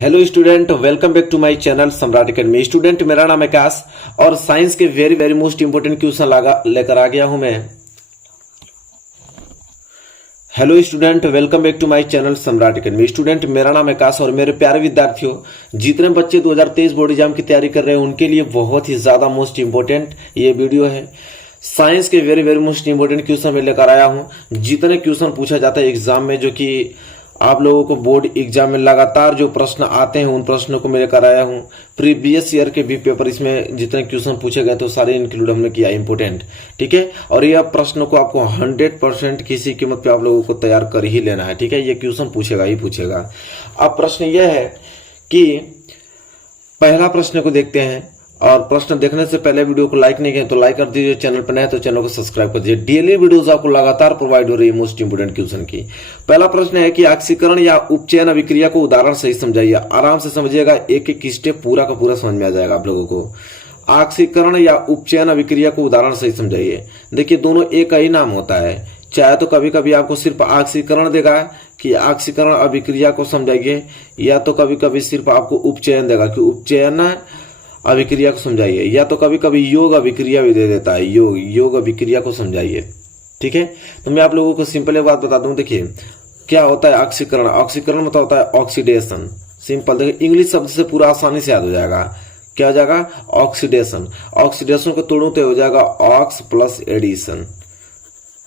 Hello student, welcome back to my channel Samrat academy. Student, मेरा नाम है आकाश और साइंस के very very most important question लेकर आ गया हूं मैं। Hello student, welcome back to my channel Samrat academy. Student, मेरा नाम है आकाश और मेरे प्यारे विद्यार्थियों, जितने बच्चे 2023 बोर्ड एग्जाम की तैयारी कर रहे हैं उनके लिए बहुत ही ज्यादा मोस्ट इंपोर्टेंट ये वीडियो है। साइंस के very very most important question मैं लेकर आया हूं। जितने क्वेश्चन पूछा जाता है एग्जाम में, जो कि आप लोगों को बोर्ड एग्जाम में लगातार जो प्रश्न आते हैं उन प्रश्नों को मैं लेकर आया हूं। प्रीवियस ईयर के भी पेपर इसमें जितने क्वेश्चन पूछे गए तो सारे इंक्लूड हमने किया इंपोर्टेंट, ठीक है। और यह प्रश्न को आपको 100% किसी कीमत पे आप लोगों को तैयार कर ही लेना है, ठीक है। ये क्वेश्चन पूछेगा ही पूछेगा। अब प्रश्न यह है कि पहला प्रश्न को देखते हैं, और प्रश्न देखने से पहले वीडियो को लाइक नहीं किया तो लाइक कर दीजिए, चैनल पर नए हैं तो चैनल को सब्सक्राइब कर दीजिए। डेली वीडियोस आपको लगातार प्रोवाइड हो रही है मोस्ट इंपोर्टेंट क्वेश्चन की। पहला प्रश्न है कि ऑक्सीकरण या उपचयन अभिक्रिया को उदाहरण सही समझाइए। आराम से समझिएगा, एक एक स्टेप पूरा का पूरा समझ में आ जाएगा आप लोगों को। ऑक्सीकरण या उपचयन अभिक्रिया को उदाहरण सही समझाइए। देखिए, दोनों एक ही नाम होता है। चाहे तो कभी कभी आपको सिर्फ ऑक्सीकरण देगा कि ऑक्सीकरण अभिक्रिया को समझाइए, या तो कभी कभी सिर्फ आपको उपचयन देगा कि उपचयन अभिक्रिया को समझाइए, या तो कभी कभी योग अभिक्रिया भी दे देता है, योग अभिक्रिया को समझाइए, ठीक है। तो मैं आप लोगों को सिंपल एक बात बता दूं। देखिए, क्या होता है ऑक्सीकरण? ऑक्सीकरण मतलब होता है ऑक्सीडेशन। सिंपल, देखिए इंग्लिश शब्द से पूरा आसानी से याद हो जाएगा। क्या हो जाएगा? ऑक्सीडेशन। ऑक्सीडेशन को तोड़ूं तो हो जाएगा ऑक्स प्लस एडिशन।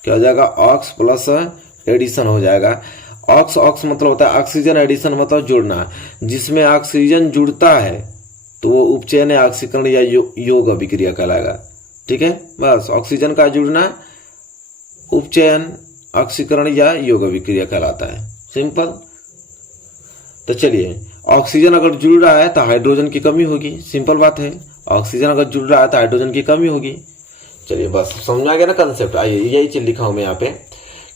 क्या हो जाएगा? ऑक्स प्लस एडिशन हो जाएगा। ऑक्स ऑक्स मतलब होता है ऑक्सीजन, एडिशन मतलब जुड़ना। जिसमें ऑक्सीजन जुड़ता है तो वो उपचयन या ऑक्सीकरण या योग अभिक्रिया कहलाएगा, ठीक है। बस, ऑक्सीजन का जुड़ना उपचयन, ऑक्सीकरण या योग अभिक्रिया कहलाता है। सिंपल। तो चलिए, ऑक्सीजन अगर जुड़ रहा है तो हाइड्रोजन की कमी होगी। सिंपल बात है, ऑक्सीजन अगर जुड़ रहा है तो हाइड्रोजन की कमी होगी। चलिए, बस समझ में आ गया ना कंसेप्ट। आइए, यही चीज लिखा हूं मैं यहाँ पे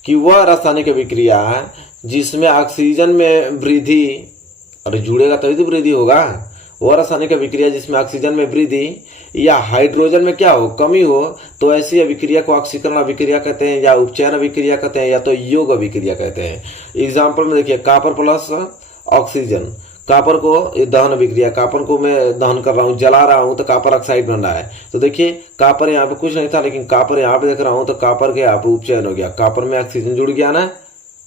कि वह रासायनिक अभिक्रिया जिसमें ऑक्सीजन में वृद्धि, और जुड़ेगा तभी तो वृद्धि होगा। वह रासायनिक अभिक्रिया जिसमें ऑक्सीजन में वृद्धि या हाइड्रोजन में क्या हो, कमी हो, तो ऐसी अभिक्रिया को ऑक्सीकरण अभिक्रिया कहते हैं, या उपचयन अभिक्रिया कहते हैं, या तो योग अभिक्रिया कहते हैं। एग्जाम्पल में देखिए, कॉपर प्लस ऑक्सीजन, कॉपर को दहन अभिक्रिया, कॉपर को मैं दहन कर रहा हूँ, जला रहा हूँ तो कॉपर ऑक्साइड बन रहा है। तो देखिए, कॉपर यहाँ पे कुछ नहीं था, लेकिन कॉपर यहाँ पे देख रहा हूँ तो कॉपर के यहाँ पे उपचयन हो गया। कॉपर में ऑक्सीजन जुड़ गया ना,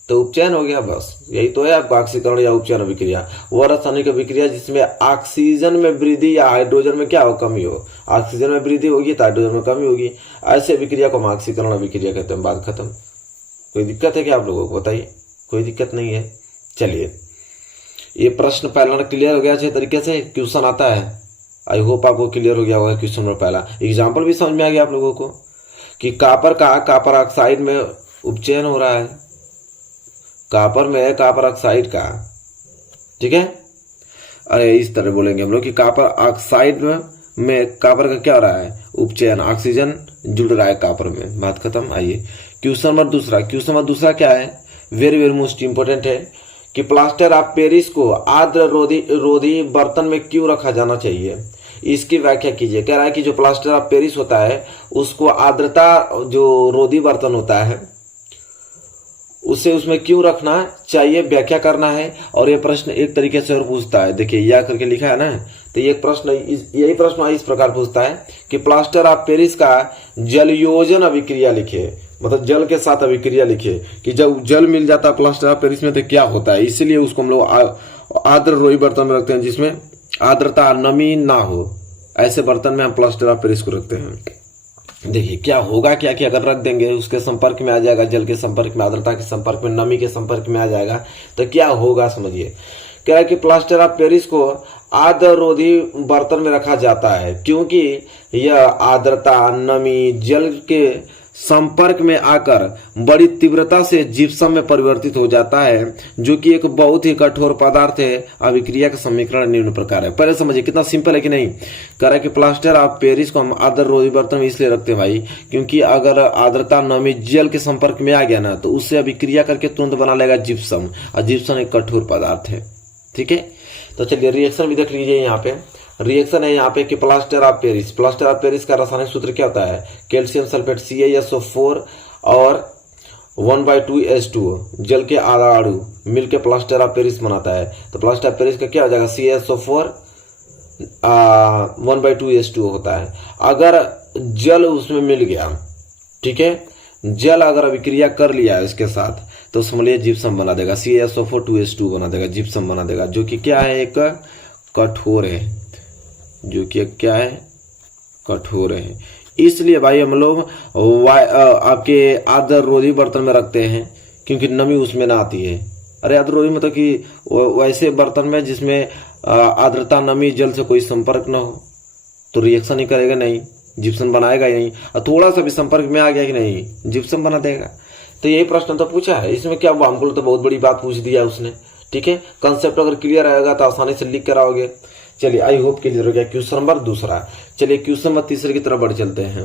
तो उपचयन हो गया। बस यही तो है आपका ऑक्सीकरण या उपचयन अभिक्रिया। वह रासायनिक अभिक्रिया जिसमें ऑक्सीजन में वृद्धि या हाइड्रोजन में क्या हो, कमी हो। ऑक्सीजन में वृद्धि होगी तो हाइड्रोजन में कमी होगी। ऐसे अभिक्रिया को हम ऑक्सीकरण अभिक्रिया कहते हैं। बात खत्म। कोई दिक्कत है क्या आप लोगों को? बताइए। कोई दिक्कत नहीं है। चलिए, ये प्रश्न पहला क्लियर हो गया अच्छे तरीके से। क्वेश्चन आता है, आई होप आपको क्लियर हो गया होगा क्वेश्चन नंबर पहला। एग्जाम्पल भी समझ में आ गया आप लोगों को कि कॉपर ऑक्साइड में उपचयन हो रहा है। कॉपर में कॉपर ऑक्साइड का, ठीक है। अरे इस तरह बोलेंगे हम लोग कि कॉपर ऑक्साइड में कॉपर का क्या हो रहा है, उपचयन, ऑक्सीजन जुड़ रहा है कॉपर में। बात खत्म। आइए, क्वेश्चन नंबर दूसरा। क्वेश्चन नंबर दूसरा क्या है? वेरी वेरी मोस्ट इंपोर्टेंट है कि प्लास्टर ऑफ पेरिस को आर्द्र रोधी बर्तन में क्यों रखा जाना चाहिए, इसकी व्याख्या कीजिए। कह रहा है कि जो प्लास्टर ऑफ पेरिस होता है उसको आर्द्रता जो रोधी बर्तन होता है उसे उसमें क्यों रखना चाहिए, व्याख्या करना है। और ये प्रश्न एक तरीके से और पूछता है, देखिए यह करके लिखा है ना, तो ये प्रश्न, यही प्रश्न इस प्रकार पूछता है कि प्लास्टर ऑफ पेरिस का जलयोजन अभिक्रिया लिखे, मतलब जल के साथ अभिक्रिया लिखे कि जब जल मिल जाता है प्लास्टर ऑफ पेरिस में तो क्या होता है। इसीलिए उसको हम लोग आर्द्र रोही बर्तन में रखते हैं, जिसमें आर्द्रता, नमी ना हो। ऐसे बर्तन में हम प्लास्टर ऑफ पेरिस को रखते हैं। देखिए क्या होगा, क्या कि अगर रख देंगे उसके संपर्क में आ जाएगा, जल के संपर्क में, आर्द्रता के संपर्क में, नमी के संपर्क में आ जाएगा, तो क्या होगा समझिए। क्या है कि प्लास्टर ऑफ पेरिस को आर्द्र रोधी बर्तन में रखा जाता है क्योंकि यह आर्द्रता, नमी, जल के संपर्क में आकर बड़ी तीव्रता से जिप्सम में परिवर्तित हो जाता है, जो कि एक बहुत ही कठोर पदार्थ है। अभिक्रिया का समीकरण निम्न प्रकार है। पहले समझिए कितना सिंपल है कि नहीं। कह रहा है कि प्लास्टर ऑफ पेरिस को हम आर्द्र रोधी बर्तन में इसलिए रखते हैं भाई, क्योंकि अगर आर्द्रता, नमी, जल के संपर्क में आ गया ना तो उससे अभिक्रिया करके तुरंत बना लेगा जिप्सम, और जिप्सम एक कठोर पदार्थ है, ठीक है। तो चलिए रिएक्शन भी देख लीजिए। यहाँ पे रिएक्शन है यहाँ पे कि प्लास्टर ऑफ पेरिस का रासायनिक सूत्र क्या होता है, कैल्शियम सल्फेट CaSO4 और 1/2H2O, जल के आधा अणु मिलकर प्लास्टर ऑफ पेरिस बनाता है। तो प्लास्टर ऑफ पेरिस का क्या हो जाएगा, CaSO4 1/2H2O होता है। अगर जल उसमें मिल गया, ठीक है, जल अगर अभिक्रिया कर लिया है इसके साथ, तो समझ लीजिए जिप्सम बना देगा, CaSO4 2H2 बना देगा, जिप्सम बना देगा, जो कि क्या है, एक कठोर है, जो कि क्या है, कठोर है। इसलिए भाई हम लोग आपके आर्द्ररोधी बर्तन में रखते हैं, क्योंकि नमी उसमें ना आती है। अरे आर्द्ररोधी मतलब कि वैसे बर्तन में जिसमें आर्द्रता, नमी, जल से कोई संपर्क ना हो, तो रिएक्शन ही करेगा नहीं, जिप्सम बनाएगा ही नहीं। और थोड़ा सा भी संपर्क में आ गया कि नहीं, जिप्सम बना देगा। तो यही प्रश्न तो पूछा है, इसमें क्या हुआ, हमको तो बहुत बड़ी बात पूछ दिया उसने। ठीक है, कंसेप्ट अगर क्लियर आएगा तो आसानी से लिख कर आओगे। चलिए, आई होप क्लियर हो गया। क्वेश्चन नंबर दूसरा। चलिए क्वेश्चन नंबर तीसरे की तरफ बढ़ चलते हैं।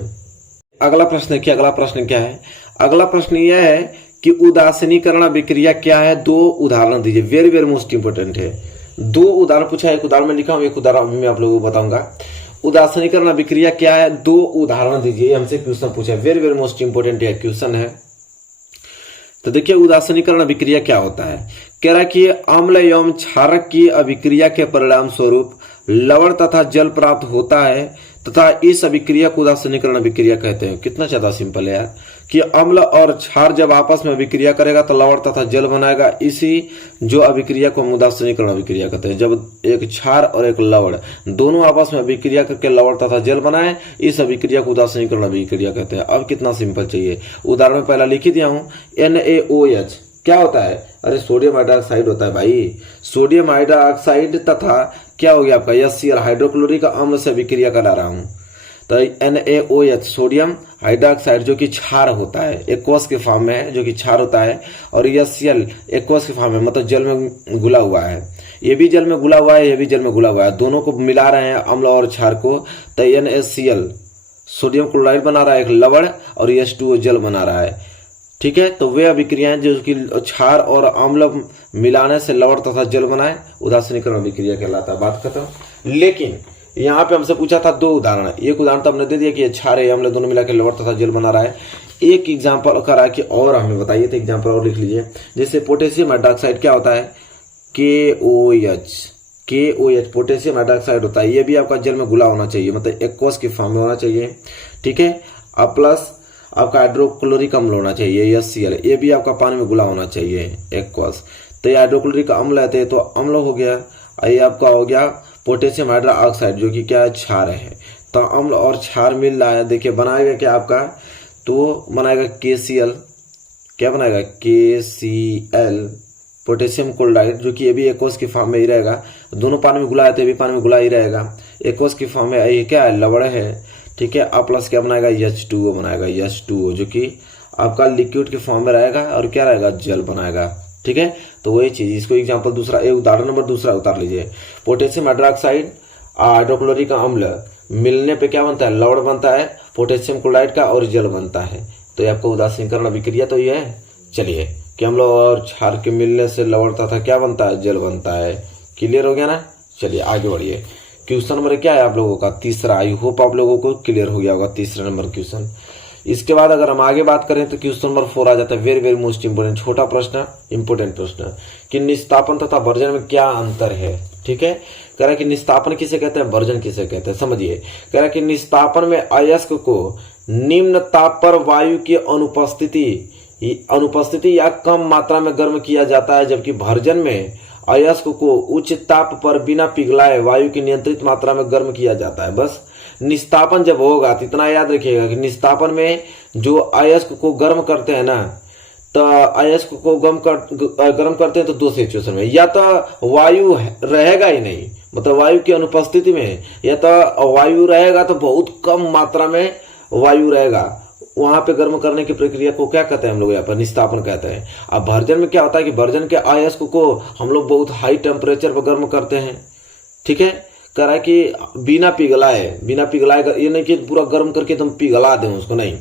अगला प्रश्न क्या, अगला प्रश्न क्या है, अगला प्रश्न यह है कि उदासीनीकरण अभिक्रिया क्या है, 2 उदाहरण दीजिए। वेरी वेरी मोस्ट इंपोर्टेंट है। 2 उदाहरण पूछा है, एक उदाहरण में लिखा हूं, एक उदाहरण मैं आप लोगों को बताऊंगा। उदासीनीकरण अभिक्रिया क्या है, 2 उदाहरण दीजिए, हमसे क्वेश्चन पूछा है। वेरी वेरी मोस्ट इंपोर्टेंट है क्वेश्चन है। तो देखिए उदासीनीकरण अभिक्रिया क्या होता है। कह रहा कि अम्ल एवं क्षारक की अभिक्रिया के परिणाम स्वरूप लवण तथा जल प्राप्त होता है तथा इस अभिक्रिया को उदासीनीकरण अभिक्रिया कहते हैं। कितना ज्यादा सिंपल है यार, कि अम्ल और क्षार जब आपस में अभिक्रिया करेगा तो लवण तथा जल बनाएगा। इसी जो अभिक्रिया को हम उदासीनीकरण अभिक्रिया कहते हैं। जब एक क्षार और एक लवण दोनों आपस में अभिक्रिया करके लवण तथा जल बनाए, इस अभिक्रिया को उदासीनीकरण अभिक्रिया कहते हैं। अब कितना सिंपल चाहिए, उदाहरण में पहला लिख ही दिया हूं। NaOH क्या होता है, अरे सोडियम हाइड्रोक्साइड होता है भाई। सोडियम हाइड्रोक्साइड तथा क्या हो गया आपका HCl हाइड्रोक्लोरिक अम्ल से अभिक्रिया करा रहा हूं। तो NaOH सोडियम हाइड्रोक्साइड जो कि क्षार होता है, एक्वस के फॉर्म में है, जो कि क्षार होता है, और HCl एक्वस के फॉर्म में, मतलब जल में घुला हुआ है। ये भी जल में घुला हुआ है, ये भी जल में घुला हुआ है, दोनों को मिला रहे हैं अम्ल और क्षार को। तो NaCl सोडियम क्लोराइड बना रहा है एक लवण, और H2O जल बना रहा है। ठीक है, तो वे अभिक्रियाएं जो कि क्षार और अम्ल मिलाने से लवण तथा जल बनाए, उदासीनीकरण अभिक्रिया कहलाता है। बात खत्म। लेकिन यहाँ पे हमसे पूछा था 2 उदाहरण। एक उदाहरण तो हमने दे दिया कि क्षार है अम्ल दोनों मिला के लवण तथा जल बना रहा है। एक एग्जाम्पल करा कि और हमें बताइए, तो एग्जाम्पल और लिख लीजिए। जैसे पोटेशियम हाइड्रोक्साइड क्या होता है, KOH पोटेशियम हाइड्रोक्साइड होता है। ये भी आपका जल में घुला होना चाहिए, मतलब एक्वस के फॉर्म में होना चाहिए। ठीक है, अब प्लस आपका हाइड्रोक्लोरिक अम्ल होना चाहिए HCl, ये भी आपका पानी में घुला होना चाहिए एक्वस। तो ये हाइड्रोक्लोरिक अम्ल रहते हैं तो अम्ल हो गया। ये आपका हो गया पोटेशियम हाइड्रोक्साइड जो कि क्या है, क्षार है। तो अम्ल और क्षार मिल रहा है, देखिए बनाएगा क्या आपका, तो बनाएगा KCl। क्या बनाएगा, KCl पोटेशियम क्लोराइड, जो कि ये भी एक्वस की फॉर्म में ही रहेगा। दोनों पानी में घुला है तो ये भी पानी में घुला ही रहेगा, एक्वस की फॉर्म में। ये क्या है, लवण है। ठीक है, अब प्लस क्या बनाएगा, H2O बनाएगा, H2O जो कि आपका लिक्विड के फॉर्म में रहेगा, और क्या रहेगा, जल बनाएगा। ठीक है, तो वही चीज, इसको एग्जांपल दूसरा, उदाहरण नंबर दूसरा उतार लीजिए। पोटेशियम हाइड्रोक्साइड हाइड्रोक्लोरिक अम्ल मिलने पे क्या बनता है, लवण बनता है पोटेशियम क्लोराइड का, और जल बनता है। तो ये आपका उदासीनीकरण अभिक्रिया तो ये है। चलिए, कि अम्ल और क्षार के मिलने से लवण तथा क्या बनता है, जल बनता है। क्लियर हो गया ना। चलिए आगे बढ़िए। क्वेश्चन नंबर क्या है आप लोगों का, तीसरा। आई होप आप लोगों को क्लियर हो गया होगा तीसरा नंबर क्वेश्चन। इसके बाद अगर हम आगे बात करें तो क्वेश्चन नंबर 4 आ जाता है। वेरी वेरी मोस्ट इंपोर्टेंट, छोटा प्रश्न, इंपोर्टेंट प्रश्न, कि निस्तापन तथा वर्जन में क्या अंतर है। ठीक है, कह रहा है कि निस्तापन किसे कहते हैं, वर्जन किसे कहते हैं, समझिए। कह रहा है कि निस्तापन में अयस्क को निम्न ताप पर वायु की अनुपस्थिति या कम मात्रा में गर्म किया जाता है, जबकि भर्जन में अयस्क को उच्च ताप पर बिना पिघलाए वायु की नियंत्रित मात्रा में गर्म किया जाता है। बस निस्तापन जब होगा तो इतना याद रखिएगा कि निस्तापन में जो अयस्क को गर्म करते हैं ना, तो अयस्क को गर्म करते हैं तो 2 सिचुएशन में, या तो वायु रहेगा ही नहीं, मतलब वायु की अनुपस्थिति में, या तो वायु रहेगा तो बहुत कम मात्रा में वायु रहेगा। वहां पे गर्म करने की प्रक्रिया को क्या कहते हैं हम लोग, यहाँ पर निस्तापन कहते हैं। अब भर्जन में क्या होता है कि भर्जन के अयस्क को हम लोग बहुत हाई टेम्परेचर पर गर्म करते हैं। ठीक है, कह रहा है कि बिना पिघलाए, ये नहीं कि पूरा गर्म करके तुम पिघला दें उसको, नहीं।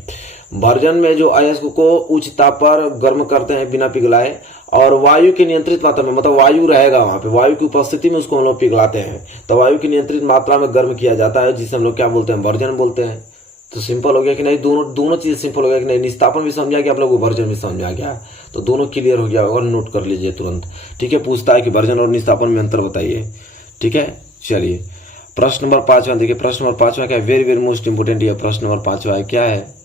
भर्जन में जो अयस्क को उच्च ताप पर गर्म करते हैं बिना पिघलाए, और वायु की नियंत्रित मात्रा में, मतलब वायु रहेगा वहां पे, वायु की उपस्थिति में उसको हम लोग पिघलाते हैं। तो वायु की नियंत्रित मात्रा में गर्म किया जाता है, जिसे हम लोग क्या बोलते हैं, भर्जन बोलते हैं। तो सिंपल हो गया कि नहीं, दोनों चीज सिंपल हो गया कि नहीं, निस्तापन भी समझ आ गया आप लोग को, वर्जन भी समझ आ गया, तो दोनों क्लियर हो गया होगा, नोट कर लीजिए तुरंत। ठीक है, पूछता है कि वर्जन और निस्तापन में अंतर बताइए। ठीक है, चलिए प्रश्न नंबर 5 देखिए, प्रश्न नंबर 5 क्या है, वेरी वेरी मोस्ट इंपोर्टेंट। ये प्रश्न नंबर 5 है, क्या है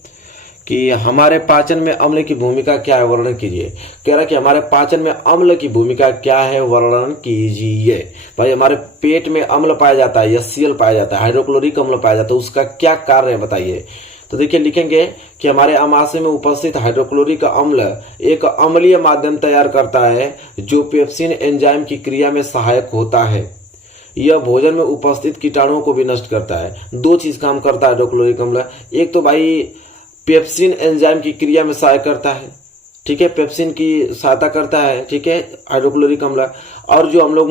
कि हमारे पाचन में अम्ल की भूमिका क्या है, वर्णन कीजिए। कह रहा है कि हमारे पाचन में अम्ल की भूमिका क्या है, वर्णन कीजिए। भाई हमारे पेट में अम्ल पाया जाता है, HCl पाया जाता है, हाइड्रोक्लोरिक अम्ल पाया जाता है, उसका क्या कार्य है बताइए। तो देखिए लिखेंगे कि हमारे आमाशय में उपस्थित हाइड्रोक्लोरिक अम्ल एक अम्लीय माध्यम तैयार करता है जो पेप्सिन एंजाइम की क्रिया में सहायक होता है। यह भोजन में उपस्थित कीटाणुओं को भी नष्ट करता है। दो चीज काम करता है हाइड्रोक्लोरिक अम्ल, एक तो भाई पेप्सिन एंजाइम की क्रिया में सहायक करता है, ठीक है, पेप्सिन की सहायता करता है, ठीक है, हाइड्रोक्लोरिक अम्ल। और जो हम लोग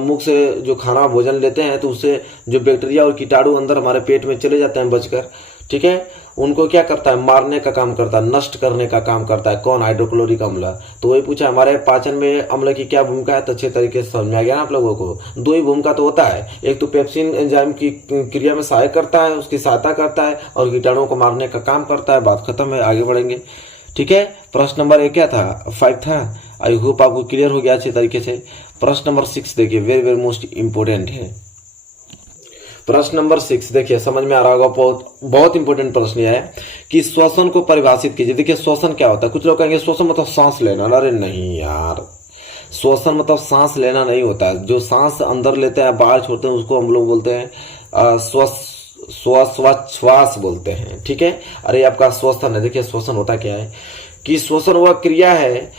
मुख से जो खाना भोजन लेते हैं तो उससे जो बैक्टीरिया और कीटाणु अंदर हमारे पेट में चले जाते हैं बचकर, ठीक है, उनको क्या करता है, मारने का काम करता है, नष्ट करने का काम करता है। कौन, हाइड्रोक्लोरिक अम्ल। तो वही पूछा हमारे पाचन में अम्ल की क्या भूमिका है, तो अच्छे तरीके से समझ में आ गया ना आप लोगों को। दो ही भूमिका तो होता है, एक तो पेप्सिन एंजाइम की क्रिया में सहायक करता है, उसकी सहायता करता है, और कीटाणुओं को मारने का काम करता है। बात खत्म है, आगे बढ़ेंगे। ठीक है, प्रश्न नंबर 1 क्या था, 5 था। आई होप आपको क्लियर हो गया अच्छे तरीके से। प्रश्न नंबर 6 देखिए, वेरी वेरी मोस्ट इंपोर्टेंट है। प्रश्न नंबर 6 देखिए, समझ में आ रहा होगा, बहुत इंपोर्टेंट प्रश्न है कि श्वसन को परिभाषित कीजिए। देखिए श्वसन क्या होता है, कुछ लोग कहेंगे श्वसन मतलब सांस लेना। अरे नहीं यार, श्वसन मतलब सांस लेना नहीं होता है। जो सांस अंदर लेते हैं बाहर छोड़ते हैं उसको हम लोग बोलते हैं श्वास बोलते हैं। ठीक है, अरे आपका श्वसन है। देखिए श्वसन होता क्या है कि श्वसन वह क्रिया है,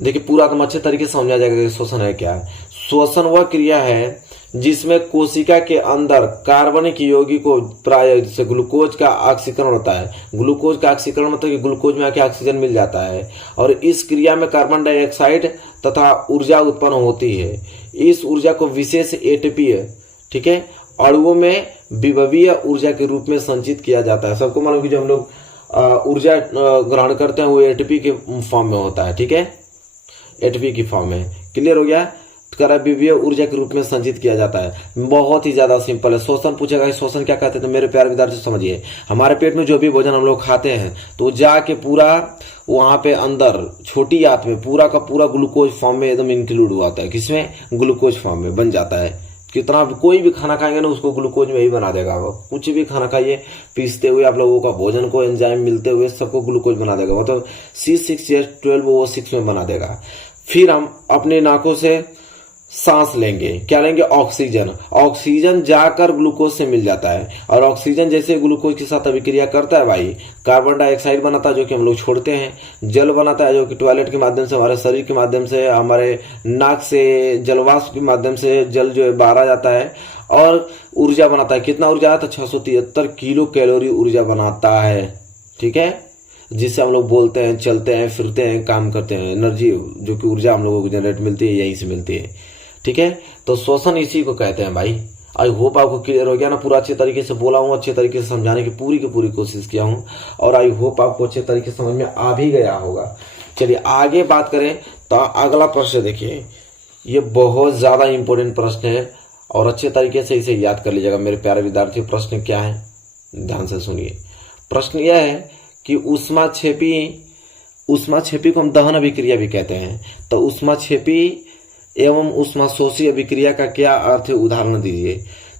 देखिए पूरा कम अच्छे तरीके से समझा जाएगा कि श्वसन है क्या है। श्वसन वह क्रिया है जिसमें कोशिका के अंदर कार्बनिक यौगिक को प्राय जैसे ग्लूकोज का ऑक्सीकरण होता है। ग्लूकोज का ऑक्सीकरण मतलब कि ग्लूकोज में आके ऑक्सीजन मिल जाता है, और इस क्रिया में कार्बन डाइऑक्साइड तथा ऊर्जा उत्पन्न होती है। इस ऊर्जा को विशेष एटीपी, ठीक है, अणुओं में विभवीय ऊर्जा के रूप में संचित किया जाता है। सबको मालूम कि जो हम लोग ऊर्जा ग्रहण करते हैं वो एटीपी के फॉर्म में होता है। ठीक है, एटीपी की फॉर्म में। क्लियर हो गया, विभवीय ऊर्जा के रूप में संचित किया जाता है। बहुत ही ज्यादा सिंपल है। श्वसन पूछेगा कि श्वसन क्या कहते हैं, तो मेरे प्यारे विद्यार्थी समझिए, हमारे पेट में जो भी भोजन हम लोग खाते हैं तो जाके पूरा वहां पे अंदर छोटी आंत में पूरा का पूरा ग्लूकोज फॉर्म में एकदम इंक्लूड हुआ होता है। किसमें, ग्लूकोज फॉर्म में बन जाता है। कितना कोई भी खाना खाएंगे ना उसको ग्लूकोज में ही बना देगा। वो कुछ भी खाना खाइए पीसते हुए आप लोगों का भोजन को एंजाइम मिलते हुए सबको ग्लूकोज बना देगा। मतलब C6H12 वो 6 में बना देगा। फिर हम अपने नाकों से सांस लेंगे, क्या लेंगे, ऑक्सीजन। ऑक्सीजन जाकर ग्लूकोज से मिल जाता है, और ऑक्सीजन जैसे ग्लूकोज के साथ अभिक्रिया करता है भाई, कार्बन डाइऑक्साइड बनाता है जो कि हम लोग छोड़ते हैं, जल बनाता है जो कि टॉयलेट के माध्यम से, हमारे शरीर के माध्यम से, हमारे नाक से जलवाष्प के माध्यम से जल जो है बाहर आ जाता है, और ऊर्जा बनाता है। कितना ऊर्जा आता है, 673 किलो कैलोरी ऊर्जा बनाता है। ठीक है, जिससे हम लोग बोलते हैं, चलते हैं, फिरते हैं, काम करते हैं। एनर्जी जो कि ऊर्जा हम लोगों को जनरेट मिलती है यहीं से मिलती है। ठीक है, तो श्वसन इसी को कहते हैं भाई। आई होप आपको क्लियर हो गया ना, पूरा अच्छे तरीके से बोला हूँ, अच्छे तरीके से समझाने की पूरी कोशिश किया हूँ, और आई होप आपको अच्छे तरीके से समझ में आ भी गया होगा। चलिए आगे बात करें तो अगला प्रश्न देखिए, ये बहुत ज्यादा इंपॉर्टेंट प्रश्न है और अच्छे तरीके से इसे याद कर लीजिएगा मेरे प्यारे विद्यार्थी। प्रश्न क्या है, ध्यान से सुनिए। प्रश्न यह है कि ऊष्माक्षेपी को हम दहन अभिक्रिया भी कहते हैं, तो ऊष्माक्षेपी एवं ऊष्माशोषी अभिक्रिया का क्या अर्थ है, उदाहरण दीजिए।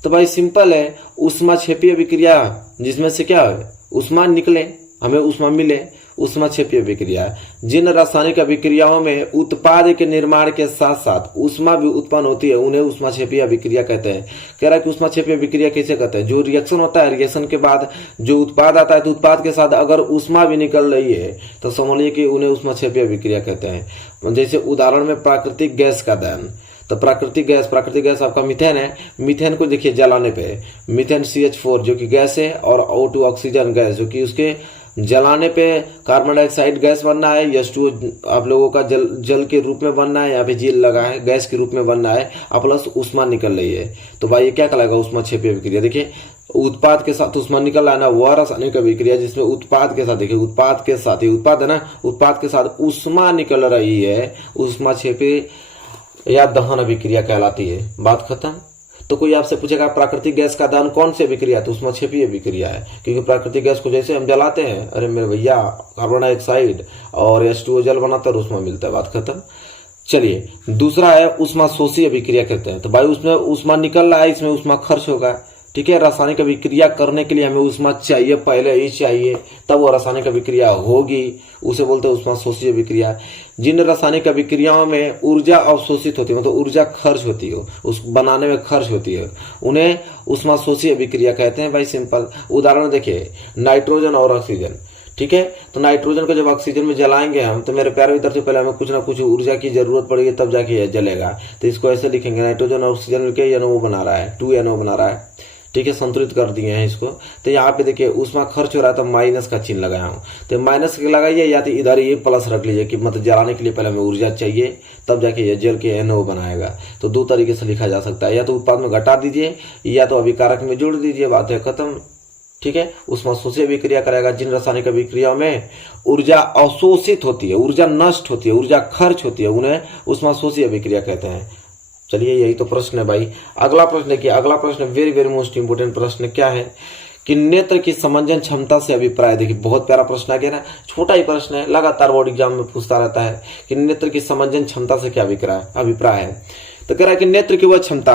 तो भाई सिंपल है, ऊष्माक्षेपी अभिक्रिया जिसमें से क्या है, ऊष्मा निकले, हमें ऊष्मा मिले, ऊष्माक्षेपी अभिक्रिया। जिन रासायनिक अभिक्रियाओं में उत्पाद के निर्माण के साथ साथ ऊष्मा भी उत्पन्न होती है उन्हें ऊष्माक्षेपी अभिक्रिया कहते हैं। कह रहा है कि ऊष्माक्षेपी अभिक्रिया कैसे कहते हैं, जो रिएक्शन होता है, रिएक्शन के बाद जो उत्पाद आता है तो उत्पाद के साथ अगर ऊष्मा भी निकल रही है तो समझिए कि उन्हें ऊष्माक्षेपी अभिक्रिया कहते हैं। जैसे उदाहरण में प्राकृतिक गैस का दहन, तो प्राकृतिक गैस आपका मीथेन है। मीथेन को देखिए जलाने पे, मीथेन CH4 जो कि गैस है, और O2 ऑक्सीजन गैस जो कि उसके जलाने पे कार्बन डाइऑक्साइड गैस बनना है, H2 आप लोगों का जल के रूप में बनना है, यहाँ पे जेल लगा है, गैस के रूप में बनना है, और प्लस ऊष्मा निकल रही है। तो भाई ये क्या कहलाएगा, ऊष्माक्षेपी अभिक्रिया। देखिए उत्पाद के साथ ऊष्मा निकल रहा है ना, वह रासायनिक अभिक्रिया जिसमें उत्पाद के साथ, देखिए उत्पाद के साथ, ये उत्पाद है ना, उत्पाद के साथ ऊष्मा निकल रही है, ऊष्माक्षेपी या दहन अभिक्रिया कहलाती है। बात खत्म। तो कोई आपसे पूछेगा प्राकृतिक गैस का दहन कौन सी अभिक्रिया है, तो उसमें क्षेपीय अभिक्रिया है, क्योंकि प्राकृतिक गैस को जैसे हम जलाते हैं, अरे मेरे भैया कार्बन डाइऑक्साइड और H2O जल बनाता है और उसमें मिलता है, बात खत्म। चलिए दूसरा है उष्मा शोषी अभिक्रिया कहते हैं। तो भाई उसमें उष्मा निकल रहा है, इसमें उष्मा खर्च होगा, ठीक है। रासायनिक अभिक्रिया करने के लिए हमें उष्मा चाहिए, पहले ही चाहिए, तब वो रासायनिक अभिक्रिया होगी, उसे बोलते हैं उष्मा शोषी अभिक्रिया। जिन रासायनिक अभिक्रियाओं में ऊर्जा अवशोषित होती है, मतलब ऊर्जा खर्च होती है, उस बनाने में खर्च होती है, उन्हें उष्मा शोषी अभिक्रिया कहते हैं। भाई सिंपल उदाहरण देखिए, नाइट्रोजन और ऑक्सीजन, ठीक है। तो नाइट्रोजन को जब ऑक्सीजन में जलाएंगे हम, तो मेरे प्यारे विद्यार्थी पहले हमें कुछ ना कुछ ऊर्जा की जरूरत पड़ेगी, तब जाके यह जलेगा। तो इसको ऐसे लिखेंगे, नाइट्रोजन और ऑक्सीजन मिलकर NO बना रहा है, 2NO बना रहा है, ठीक है, संतुलित कर दिए हैं इसको। तो यहाँ पे देखिए उष्मा खर्च हो रहा है, तो माइनस का चिन्ह लगाया हूँ, तो माइनस लगाइए, या तो इधर ये प्लस रख लीजिए कि मतलब जलाने के लिए पहले हमें ऊर्जा चाहिए, तब जाके ये जल के NO बनाएगा। तो दो तरीके से लिखा जा सकता है, या तो उत्पाद में घटा दीजिए, या तो अभिकारक में जोड़ दीजिए, बात है खत्म, ठीक है। उष्मा शोषी अभिक्रिया करेगा जिन रासायनिक अभिक्रिया में ऊर्जा अवशोषित होती है, ऊर्जा नष्ट होती है, ऊर्जा खर्च होती है, उन्हें उष्मा शोषी अभिक्रिया कहते हैं। चलिए यही तो प्रश्न है भाई। अगला प्रश्न देखिए, अगला प्रश्न वेरी वेरी मोस्ट इंपोर्टेंट प्रश्न क्या है कि नेत्र की समंजन क्षमता से अभिप्राय। देखिए बहुत प्यारा प्रश्न आ गया ना, छोटा ही प्रश्न है, लगातार बोर्ड एग्जाम में पूछता रहता है कि नेत्र की समंजन क्षमता से क्या अभिप्राय है। तो कह रहा है कि नेत्र की वह क्षमता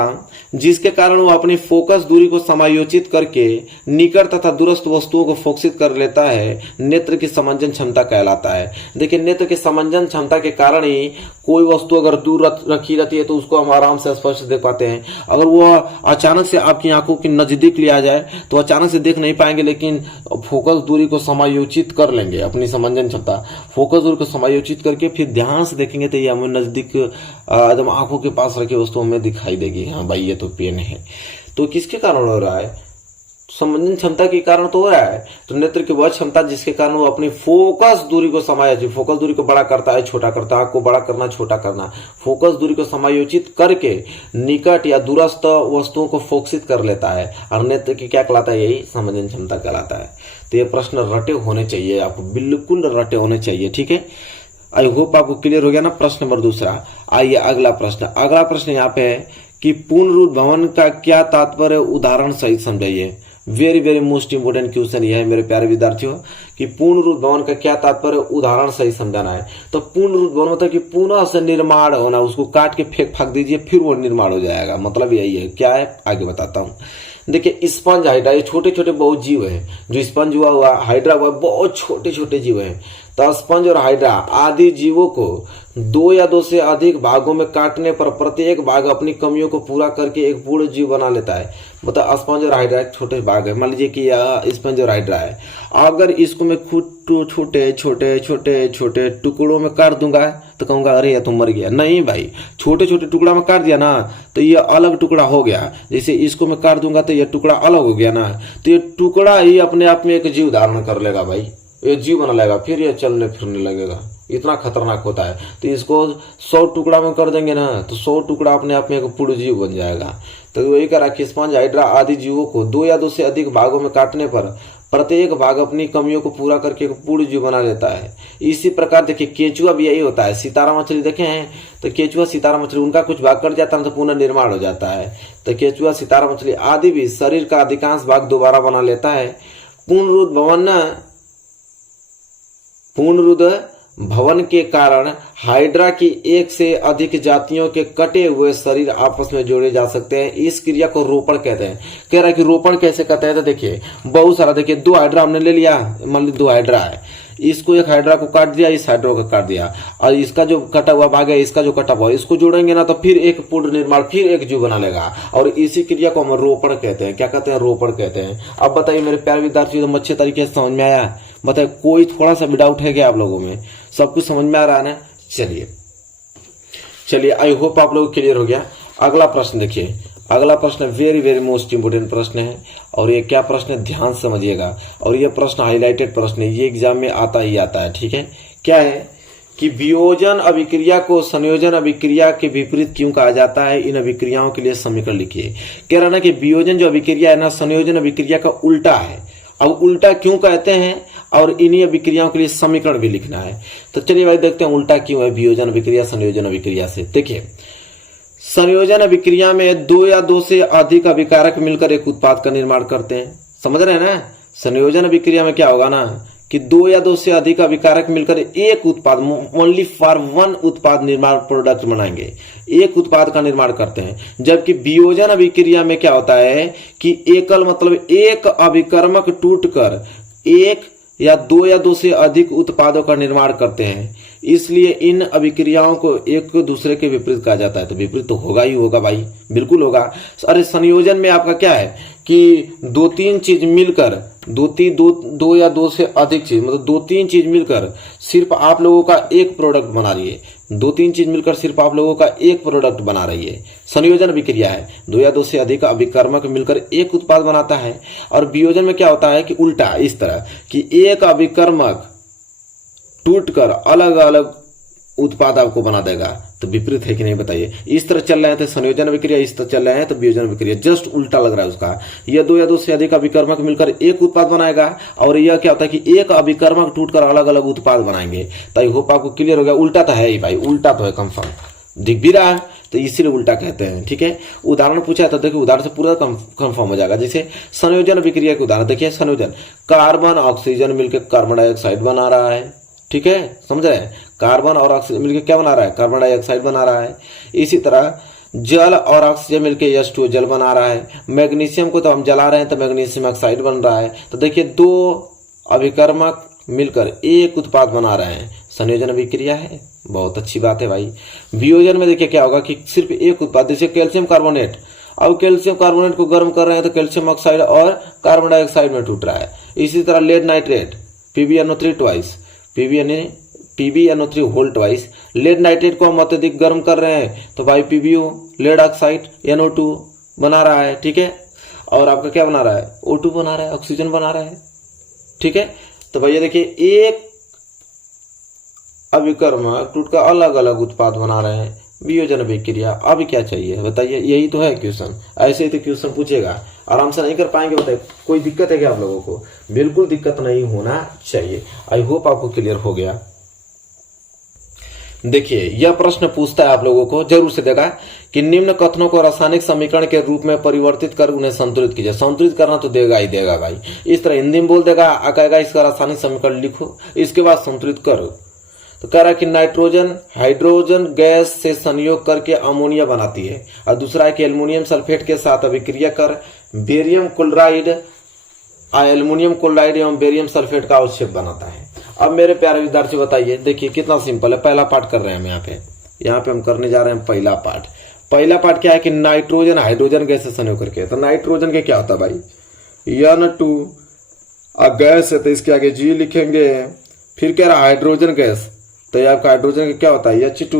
जिसके कारण वो अपनी फोकस दूरी को समायोजित करके निकट तथा दूरस्थ वस्तुओं को फोकसित कर लेता है, नेत्र की समंजन क्षमता कहलाता है। देखिए नेत्र की समंजन क्षमता के कारण ही कोई वस्तु अगर दूर रखी रहती है तो उसको हम आराम से स्पष्ट देख पाते हैं। अगर वो अचानक से आपकी आंखों के नजदीक लिया जाए तो अचानक से देख नहीं पाएंगे, लेकिन फोकस दूरी को समायोजित कर लेंगे, अपनी समंजन क्षमता फोकस दूरी को समायोजित करके फिर ध्यान से देखेंगे तो ये हमें नजदीक एकदम आंखों के पास रखे वस्तु हमें दिखाई देगी, हाँ भाई ये तो पेन है। तो किसके कारण हो रहा है? समंजन क्षमता के कारण तो हो रहा है। तो नेत्र की वह क्षमता जिसके कारण वो अपनी फोकस दूरी को समायोजित, फोकस दूरी को बड़ा करता है, छोटा करता है, आंख को बड़ा करना, छोटा करना, फोकस दूरी को समायोजित करके निकट या दूरस्थ वस्तुओं को फोकसित कर लेता है, और नेत्र की क्या कहलाता है? यही समंजन क्षमता कहलाता है। तो ये प्रश्न रटे होने चाहिए, आपको बिल्कुल रटे होने चाहिए, ठीक है। आई होप आपको क्लियर हो गया ना। प्रश्न नंबर दूसरा। आइए अगला प्रश्न। अगला प्रश्न यहाँ पे है कि पूर्णरूप भवन का क्या तात्पर्य, उदाहरण सहित समझाइए। Very very most important question यह है मेरे प्यारे विद्यार्थियों कि पूर्णरूप भवन का क्या तात्पर्य, उदाहरण सहित समझाना है। तो पूर्णरूप भवन मतलब कि पुनः से निर्माण होना, उसको काट के फेंक दीजिए फिर वो निर्माण हो जाएगा, मतलब यही है। क्या है आगे बताता हूँ। देखिए स्पंज हाइड्रा, ये छोटे छोटे बहुत जीव है, जो स्पंज हुआ हाइड्रा हुआ, बहुत छोटे छोटे जीव है। तो स्पंज और हाइड्रा आदि जीवों को दो या दो से अधिक भागों में काटने पर प्रत्येक भाग अपनी कमियों को पूरा करके एक पूर्ण जीव बना लेता है। मतलब स्पंज और हाइड्रा एक छोटे भाग है, मान लीजिए कि यह स्पंज और हाइड्रा है। अगर इसको मैं खुद छोटे छोटे छोटे छोटे टुकड़ों में काट दूंगा तो कहूंगा अरे ये तो मर गया। नहीं भाई, छोटे छोटे टुकड़ा में काट दिया ना तो ये अलग टुकड़ा हो गया। जैसे इसको मैं काट दूंगा तो ये टुकड़ा अलग हो गया ना, तो ये टुकड़ा ही अपने आप में एक जीव धारण कर लेगा भाई, ये जीव बना लेगा, फिर ये चलने फिरने लगेगा। इतना खतरनाक होता है। तो इसको 100 टुकड़ा में कर देंगे ना तो 100 टुकड़ा अपने आप में एक पूर्ण जीव बन जाएगा। तो वही करा कि स्पंज हाइड्रा आदि जीवों को दो या दो से अधिक भागों में काटने पर प्रत्येक भाग अपनी कमियों को पूरा करके एक पूर्ण जीव बना लेता है। इसी प्रकार देखिए केंचुआ भी यही होता है। सितारा मछली देखे हैं तो केंचुआ सितारा मछली, उनका कुछ भाग कट जाता है तो पुनः निर्माण हो जाता है। तो केंचुआ सितारा मछली आदि भी शरीर का अधिकांश भाग दोबारा बना लेता है। पूर्णरूप भवन के कारण हाइड्रा की एक से अधिक जातियों के कटे हुए शरीर आपस में जोड़े जा सकते हैं। इस क्रिया को रोपण कहते हैं। कह रहा है कि रोपण कैसे कहते हैं, तो देखिए बहुत सारा, देखिए 2 हाइड्रा हमने ले लिया, मान लीजिए 2 हाइड्रा है, इसको एक हाइड्रा को काट दिया, इस हाइड्रा को काट दिया, और इसका जो कटा हुआ भाग है, इसका जो कटा हुआ, इसको जोड़ेंगे ना तो फिर एक पूर्ण निर्माण, फिर एक जीव बना लेगा। और इसी क्रिया को हम रोपण कहते हैं। क्या कहते हैं? रोपण कहते हैं। अब बताइए मेरे प्यारे विद्यार्थी, तो अच्छे तरीके से समझ में आया? बताइए कोई थोड़ा सा भी डाउट है क्या आप लोगों में? सब कुछ समझ में आ रहा है ना? चलिए आई होप आप लोग क्लियर हो गया। अगला प्रश्न देखिए। अगला प्रश्न वेरी वेरी मोस्ट इंपोर्टेंट प्रश्न है, और ये क्या प्रश्न है ध्यान से समझिएगा। और ये प्रश्न हाईलाइटेड प्रश्न है, ये एग्जाम में आता ही आता है, ठीक है। क्या है कि वियोजन अभिक्रिया को संयोजन अभिक्रिया के विपरीत क्यों कहा जाता है? इन अभिक्रियाओं के लिए समीकरण लिखिए। कह रहा ना कि वियोजन जो अभिक्रिया है ना, संयोजन अभिक्रिया का उल्टा है। अब उल्टा क्यों कहते हैं, और इन्हीं अभिक्रियाओं के लिए समीकरण भी लिखना है। तो चलिए भाई देखते हैं उल्टा क्यों है वियोजन अभिक्रिया संयोजन अभिक्रिया से। देखिए संयोजन अभिक्रिया में दो या दो से अधिक अभिकारक मिलकर एक उत्पाद का निर्माण करते हैं। समझ रहे हैं ना, संयोजन अभिक्रिया में क्या होगा ना कि दो या दो से अधिक अभिकारक मिलकर एक उत्पाद, ओनली फॉर वन उत्पाद निर्माण प्रोडक्ट बनाएंगे, एक उत्पाद का निर्माण करते हैं। जबकि वियोजन अभिक्रिया में क्या होता है कि एकल मतलब एक अभिकर्मक टूटकर एक या दो से अधिक उत्पादों का निर्माण करते हैं। इसलिए इन अभिक्रियाओं को एक दूसरे के विपरीत कहा जाता है। तो विपरीत तो होगा ही होगा भाई, बिल्कुल होगा। अरे संयोजन में आपका क्या है कि दो तीन चीज मिलकर दो या दो से अधिक चीज मतलब दो तीन चीज मिलकर सिर्फ आप लोगों का एक प्रोडक्ट बना रही है। दो तीन चीज मिलकर सिर्फ आप लोगों का एक प्रोडक्ट बना रही है, संयोजन अभिक्रिया है। दो या दो से अधिक अभिकर्मक मिलकर एक उत्पाद बनाता है। और वियोजन में क्या होता है कि उल्टा, इस तरह कि एक अभिकर्मक टूटकर अलग अलग उत्पाद आपको बना देगा। तो विपरीत है कि नहीं बताइए। इस तरह चल रहे हैं तो संयोजन अभिक्रिया, इस तरह चल रहे हैं तो वियोजन अभिक्रिया, जस्ट उल्टा लग रहा है उसका। यह दो या दो से अधिक अभिकर्मक मिलकर एक उत्पाद बनाएगा और यह क्या होता है कि एक अभिकर्मक टूटकर अलग अलग उत्पाद बनाएंगे। तो आई होप आपको क्लियर हो गया। उल्टा तो है ही भाई, उल्टा तो है कंफर्म, दिख भी रहा है तो इसीलिए उल्टा कहते हैं। ठीक है, उदाहरण पूछा है तो देखिए उदाहरण से पूरा कंफर्म हो जाएगा। जैसे संयोजन अभिक्रिया के उदाहरण देखिए। संयोजन, कार्बन ऑक्सीजन मिलकर कार्बन डाइऑक्साइड बना रहा है। ठीक है, समझ रहे हैं, कार्बन और ऑक्सीजन मिलकर क्या बना रहा है, कार्बन डाइऑक्साइड बना रहा है। इसी तरह जल और ऑक्सीजन मिलकर H2O जल बना रहा है। मैग्नीशियम को तो हम जला रहे हैं तो मैग्नीशियम ऑक्साइड बन रहा है। तो देखिए दो अभिकर्मक मिलकर एक उत्पाद बना रहे हैं, संयोजन अभिक्रिया है। बहुत अच्छी बात है भाई। वियोजन में देखिए क्या होगा कि सिर्फ एक उत्पाद, जैसे कैल्शियम कार्बोनेट, अब कैल्शियम कार्बोनेट को गर्म कर रहे हैं तो कैल्शियम ऑक्साइड और कार्बन डाइऑक्साइड में टूट रहा है। इसी तरह lead nitrate, PbNO3 twice, PbNO3 whole twice. Lead nitrate को हम अत्यधिक गर्म कर रहे हैं तो भाई PbO लेड ऑक्साइड NO2 बना रहा है। ठीक है, और आपका क्या बना रहा है, O2 बना रहा है, ऑक्सीजन बना रहा है। ठीक है, तो भैया देखिए एक अभिकर्मक टूटकर अलग अलग उत्पाद बना रहे हैं, वियोजन अभिक्रिया। अब क्या चाहिए बताइए, यही तो है क्वेश्चन। ऐसे ही तो क्वेश्चन पूछेगा, आराम से नहीं कर पाएंगे बताइए। कोई दिक्कत है क्या आप लोगों को? बिल्कुल दिक्कत नहीं होना चाहिए। आई होप आपको क्लियर हो गया। देखिए यह प्रश्न पूछता है आप लोगों को, जरूर से देगा कि निम्न कथनों को रासायनिक समीकरण के रूप में परिवर्तित कर उन्हें संतुलित कीजिए। संतुलित करना तो देगा ही देगा भाई। इस तरह हिंदी में बोल देगा, कहेगा इसका रासायनिक समीकरण लिखो, इसके बाद संतुलित करो। तो कह रहा है कि नाइट्रोजन हाइड्रोजन गैस से संयोग करके अमोनिया बनाती है, और दूसरा है कि एल्युमिनियम सल्फेट के साथ अभिक्रिया कर बेरियम क्लोराइड एल्युमिनियम क्लोराइड एवं बेरियम सल्फेट का अवक्षेप बनाता है। अब मेरे प्यारे विद्यार्थी बताइए, देखिए कितना सिंपल है। पहला पार्ट कर रहे हैं हम यहाँ पे हम करने जा रहे हैं पहला पार्ट। पहला पार्ट क्या है कि नाइट्रोजन हाइड्रोजन गैस से संयोग करके, तो नाइट्रोजन के क्या होता है भाई, N2 गैस है तो इसके आगे G लिखेंगे। फिर कह रहा हाइड्रोजन गैस, तो ये आपका हाइड्रोजन का क्या होता है H2,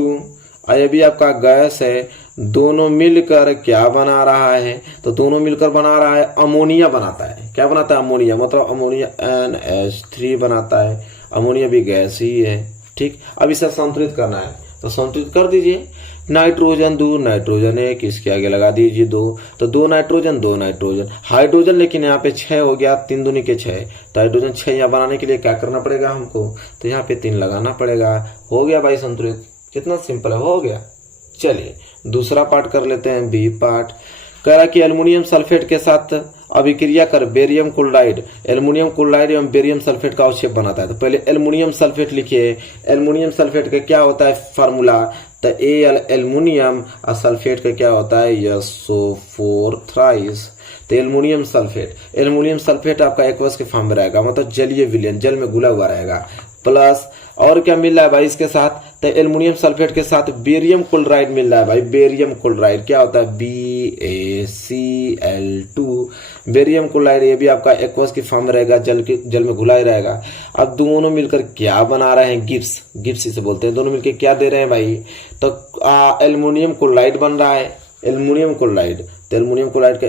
ये भी आपका गैस है। दोनों मिलकर क्या बना रहा है, तो दोनों मिलकर बना रहा है अमोनिया बनाता है। क्या बनाता है, अमोनिया, मतलब अमोनिया NH3 बनाता है। अमोनिया भी गैस ही है। ठीक, अब इसे संतुलित करना है तो संतुलित कर दीजिए। नाइट्रोजन 2 नाइट्रोजन 1, इसके आगे लगा दीजिए 2, तो 2 नाइट्रोजन 2 नाइट्रोजन हाइड्रोजन, लेकिन यहाँ पे 6 हो गया, 3 दूनी के 6, तो हाइड्रोजन 6 यहाँ बनाने के लिए क्या करना पड़ेगा हमको, तो यहाँ पे 3 लगाना पड़ेगा। हो गया भाई संतुलित। कितना सिंपल है, हो गया। चलिए दूसरा पार्ट कर लेते हैं, बी पार्ट। कह रहा कि एल्युमिनियम सल्फेट के साथ अभिक्रिया कर बेरियम क्लोराइड एल्युमिनियम क्लोराइड एवं बेरियम सल्फेट का अवक्षेप बनाता है। तो पहले एल्युमिनियम सल्फेट लिखिए। एल्युमिनियम सल्फेट का क्या होता है फार्मूला, तो एल्युमिनियम और सल्फेट का क्या होता है SO4 थ्राइस। तो एल्युमिनियम सल्फेट आपका एक्वस के फॉर्म में रहेगा, मतलब जलीय विलयन, जल में घुला हुआ रहेगा। प्लस और क्या मिल रहा है भाई इसके साथ, तो एल्युमिनियम सल्फेट के साथ बेरियम क्लोराइड मिल रहा है भाई। बेरियम क्लोराइड क्या होता है BaCl2। बेरियम क्लोराइड ये भी आपका एक्वस की फॉर्म में रहेगा, जल में घुला ही रहेगा। अब दोनों मिलकर क्या बना रहे हैं, गिब्स इसे बोलते हैं। दोनों मिलकर क्या दे रहे हैं भाई, तो एल्युमिनियम क्लोराइड बन रहा है। एल्युमिनियम क्लोराइड, तो एल्युमिनियम क्लोराइड का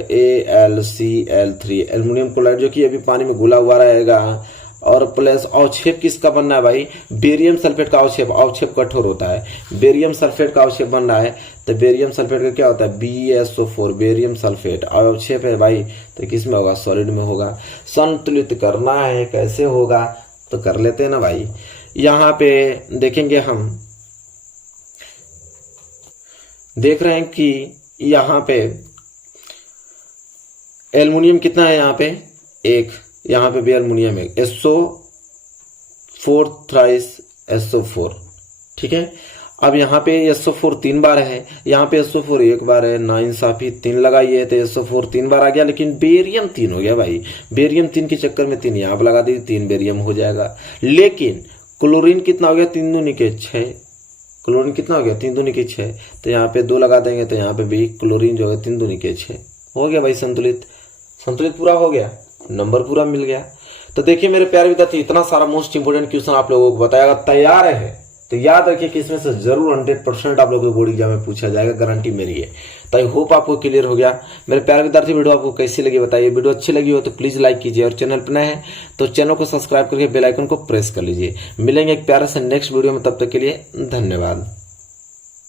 AlCl3 एल्युमिनियम क्लोराइड जो कि अभी पानी में घुला हुआ रहेगा। और प्लस अवक्षेप किसका बनना है भाई, बेरियम सल्फेट का अवक्षेप कठोर होता है। बेरियम सल्फेट का अवक्षेप बन रहा है, तो बेरियम सल्फेट का क्या होता है BaSO4 बेरियम सल्फेट। अवक्षेप है भाई, तो किस में होगा, सॉलिड में होगा। संतुलित करना है, कैसे होगा तो कर लेते हैं ना भाई। यहाँ पे देखेंगे हम, देख रहे हैं कि यहाँ पे एल्युमिनियम कितना है, यहाँ पे 1, यहाँ पे भी एल्युमिनियम है SO4 थ्राइस SO4, ठीक है। अब यहाँ पे SO4 3 बार है, यहाँ पे SO4 1 बार है, ना इंसाफी 3 लगाइए तो SO4 3 बार आ गया, लेकिन बेरियम 3 हो गया भाई। बेरियम 3 के चक्कर में 3 यहाँ पे लगा दीजिए, 3 बेरियम हो जाएगा। लेकिन क्लोरीन कितना हो गया, 3 दूनी के 6, क्लोरीन कितना हो गया, 3 दूनी के 6, तो यहाँ पे 2 लगा देंगे तो यहाँ पे भी क्लोरीन जो है 3 दूनी के 6 हो गया भाई। संतुलित पूरा हो गया, नंबर पूरा मिल गया। तो देखिए मेरे प्यारे विद्यार्थी, इतना सारा मोस्ट इंपोर्टेंट क्वेश्चन आप लोगों को बताया, तैयार है तो याद रखिए कि इसमें से जरूर 100% आप लोगों को बोर्ड एग्जाम में पूछा जाएगा, गारंटी मेरी है। तो आई होप आपको क्लियर हो गया। मेरे प्यारे विद्यार्थी, वीडियो आपको कैसी लगी बताइए। वीडियो अच्छी लगी हो तो प्लीज लाइक कीजिए, और चैनल पर नए हैं तो चैनल को सब्सक्राइब करके बेल आइकन को प्रेस कर लीजिए। मिलेंगे एक प्यारे से नेक्स्ट वीडियो में, तब तक के लिए धन्यवाद।